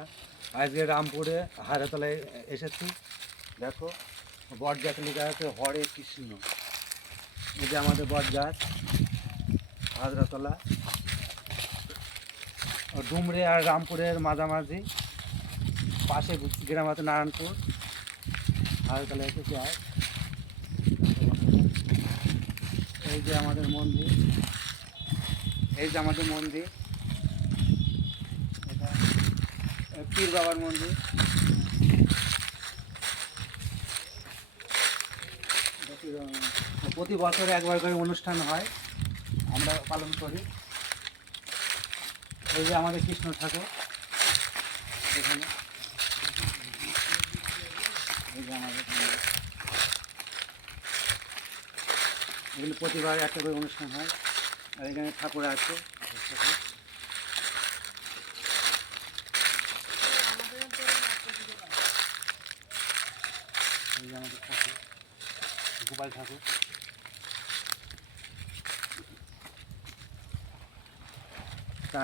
নমস্কার। আজকে রামপুরে হারাতলায় এসেছি। দেখো বট গাছ লেখা আছে হরে কৃষ্ণ। এই যে আমাদের বট গাছ হাজরাতলা, ডুমরে আর রামপুরের মাঝামাঝি পাশে গ্রাম আছে নারায়ণপুর। হাজরাতলা এসেছি আর এই যে আমাদের মন্দির, এই যে আমাদের মন্দির, এটা পীর বাবার মন্দির। প্রতি বছর একবার করে অনুষ্ঠান হয়, আমরা পালন করি। এই যে আমাদের কৃষ্ণ ঠাকুর এখানে, এই যে আমাদের এগুলো প্রতিবার একটা করে অনুষ্ঠান হয়। আর এখানে ঠাকুর আছে, এই যে আমাদের ঠাকুর গোপাল ঠাকুর। তা